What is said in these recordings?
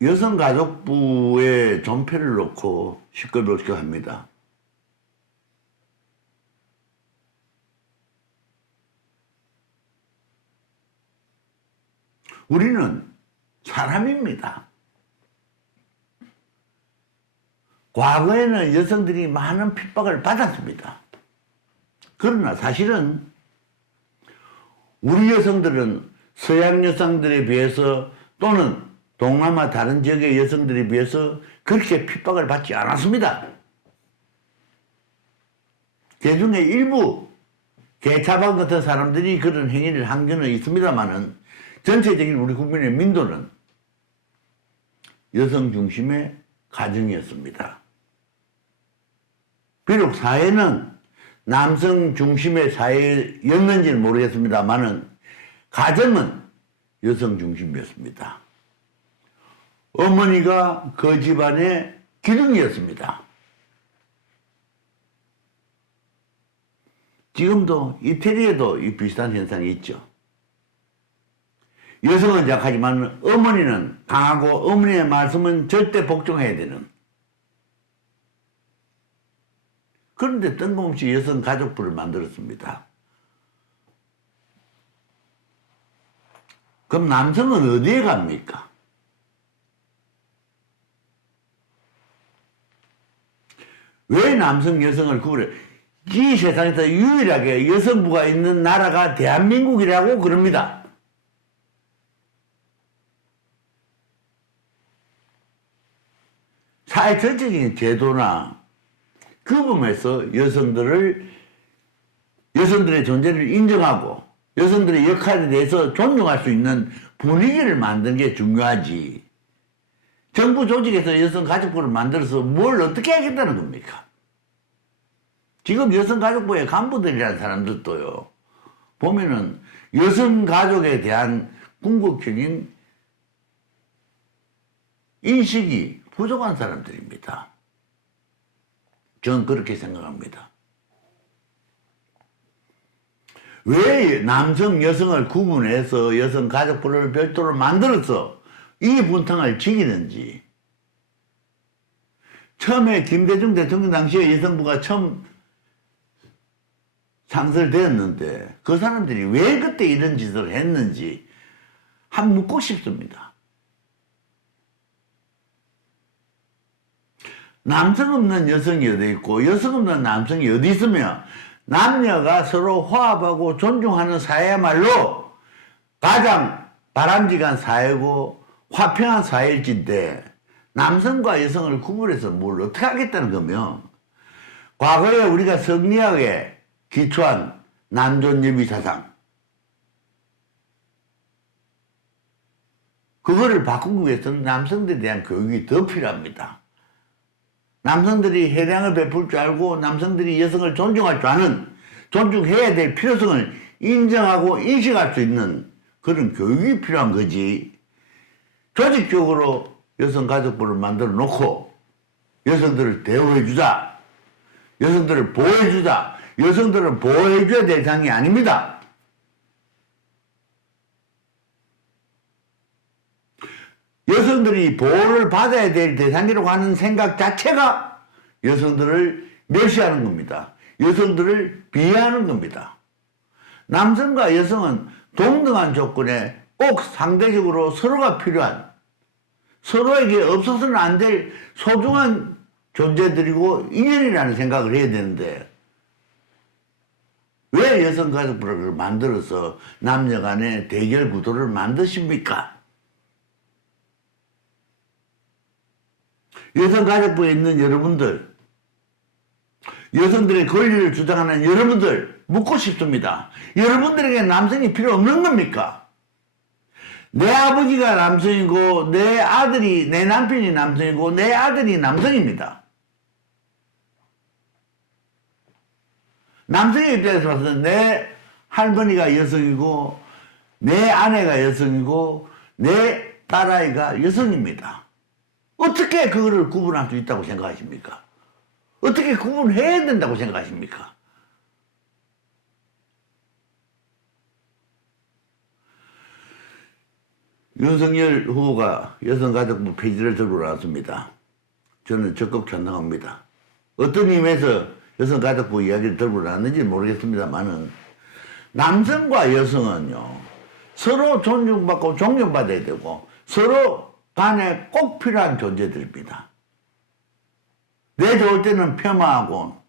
여성가족부에 존폐를 놓고 시끌벅적합니다. 우리는 사람입니다. 과거에는 여성들이 많은 핍박을 받았습니다. 그러나 사실은 우리 여성들은 서양 여성들에 비해서 또는 동남아 다른 지역의 여성들에 비해서 그렇게 핍박을 받지 않았습니다. 그 중에 일부 개차반 같은 사람들이 그런 행위를 한 경우는 있습니다만은 전체적인 우리 국민의 민도는 여성 중심의 가정이었습니다. 비록 사회는 남성 중심의 사회였는지는 모르겠습니다만은 가정은 여성 중심이었습니다. 어머니가 그 집안의 기둥이었습니다. 지금도 이태리에도 이 비슷한 현상이 있죠. 여성은 약하지만 어머니는 강하고 어머니의 말씀은 절대 복종해야 되는. 그런데 뜬금없이 여성가족부를 만들었습니다. 그럼 남성은 어디에 갑니까? 왜 남성, 여성을 구분해? 이 세상에서 유일하게 여성부가 있는 나라가 대한민국이라고 그럽니다. 사회 전체적인 제도나 그 부분에서 여성들의 존재를 인정하고 여성들의 역할에 대해서 존중할 수 있는 분위기를 만드는 게 중요하지. 정부 조직에서 여성가족부를 만들어서 뭘 어떻게 하겠다는 겁니까? 지금 여성가족부의 간부들이라는 사람들도요, 보면은 여성가족에 대한 궁극적인 인식이 부족한 사람들입니다. 저는 그렇게 생각합니다. 왜 남성, 여성을 구분해서 여성가족부를 별도로 만들어서 이 분탕을 지키는지. 처음에 김대중 대통령 당시에 여성부가 처음 상설되었는데 그 사람들이 왜 그때 이런 짓을 했는지 한번 묻고 싶습니다. 남성 없는 여성이 어디 있고 여성 없는 남성이 어디 있으며 남녀가 서로 화합하고 존중하는 사회야말로 가장 바람직한 사회고 화평한 사회일진데 남성과 여성을 구분해서 뭘 어떻게 하겠다는 거면 과거에 우리가 성리학에 기초한 남존여비 사상 그거를 바꾸기 위해서는 남성들에 대한 교육이 더 필요합니다. 남성들이 해량을 베풀 줄 알고 남성들이 여성을 존중할 줄 아는 존중해야 될 필요성을 인정하고 인식할 수 있는 그런 교육이 필요한 거지. 조직적으로 여성가족부를 만들어 놓고 여성들을 대우해주자, 여성들을 보호해주자, 여성들은 보호해줘야 될 대상이 아닙니다. 여성들이 보호를 받아야 될 대상이라고 하는 생각 자체가 여성들을 멸시하는 겁니다. 여성들을 비하하는 겁니다. 남성과 여성은 동등한 조건에 꼭 상대적으로 서로가 필요한 서로에게 없어서는 안 될 소중한 존재들이고 인연이라는 생각을 해야 되는데 왜 여성가족부를 만들어서 남녀 간의 대결 구도를 만드십니까? 여성가족부에 있는 여러분들, 여성들의 권리를 주장하는 여러분들 묻고 싶습니다. 여러분들에게 남성이 필요 없는 겁니까? 내 아버지가 남성이고 내 남편이 남성이고 내 아들이 남성입니다. 남성의 입장에서 봐서는 내 할머니가 여성이고 내 아내가 여성이고 내 딸아이가 여성입니다. 어떻게 그거를 구분할 수 있다고 생각하십니까? 어떻게 구분해야 된다고 생각하십니까? 윤석열 후보가 여성가족부 폐지를 들고 나왔습니다. 저는 적극 찬성합니다. 어떤 의미에서 여성가족부 이야기를 들고 나왔는지 모르겠습니다만은 남성과 여성은요 서로 존중받고 존경받아야 되고 서로 간에 꼭 필요한 존재들입니다. 내 좋을 때는 폄하하고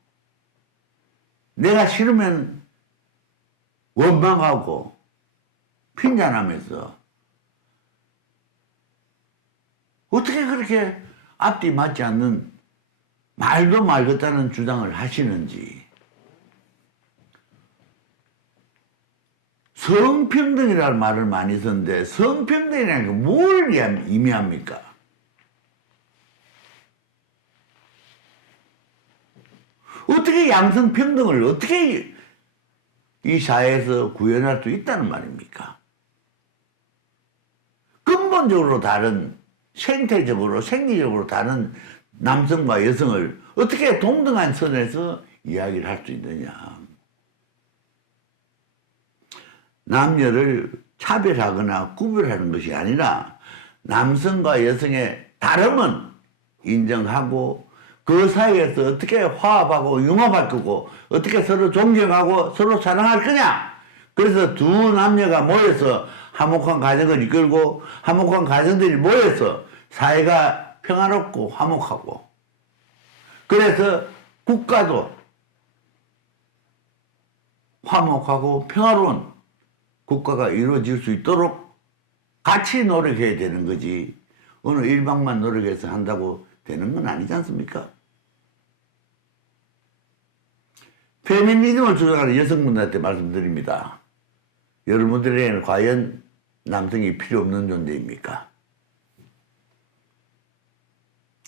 내가 싫으면 원망하고 핀잔하면서 어떻게 그렇게 앞뒤 맞지 않는 말도 말 같다는 주장을 하시는지. 성평등이라는 말을 많이 쓰는데 성평등이라는 게 뭘 의미합니까? 어떻게 양성평등을 어떻게 이 사회에서 구현할 수 있다는 말입니까? 근본적으로 다른 생태적으로 생리적으로 다른 남성과 여성을 어떻게 동등한 선에서 이야기를 할 수 있느냐. 남녀를 차별하거나 구별하는 것이 아니라 남성과 여성의 다름은 인정하고 그 사이에서 어떻게 화합하고 융합할 거고 어떻게 서로 존경하고 서로 사랑할 거냐. 그래서 두 남녀가 모여서 화목한 가정을 이끌고 화목한 가정들이 모여서 사회가 평화롭고 화목하고 그래서 국가도 화목하고 평화로운 국가가 이루어질 수 있도록 같이 노력해야 되는 거지 어느 일방만 노력해서 한다고 되는 건 아니지 않습니까? 페미니즘을 주장하는 여성분들한테 말씀드립니다. 여러분들에게는 과연 남성이 필요 없는 존재입니까?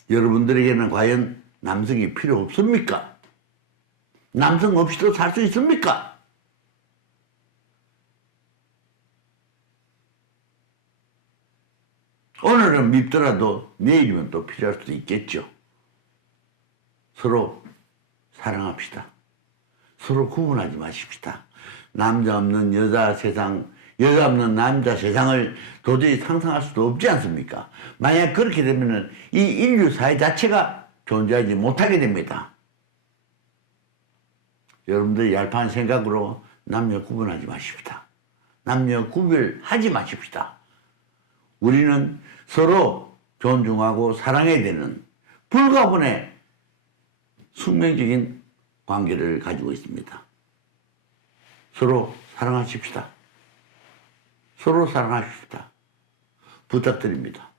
여러분들에게는 과연 남성이 필요 없습니까? 남성 없이도 살 수 있습니까? 오늘은 밉더라도 내일이면 또 필요할 수도 있겠죠. 서로 사랑합시다. 서로 구분하지 마십시다. 남자 없는 여자 세상, 여자 없는 남자 세상을 도저히 상상할 수도 없지 않습니까? 만약 그렇게 되면 이 인류 사회 자체가 존재하지 못하게 됩니다. 여러분들이 얄팍한 생각으로 남녀 구분하지 마십시다. 남녀 구별하지 마십시다. 우리는 서로 존중하고 사랑해야 되는 불가분의 숙명적인 관계를 가지고 있습니다. 서로 사랑하십시다. 서로 사랑하십시다. 부탁드립니다.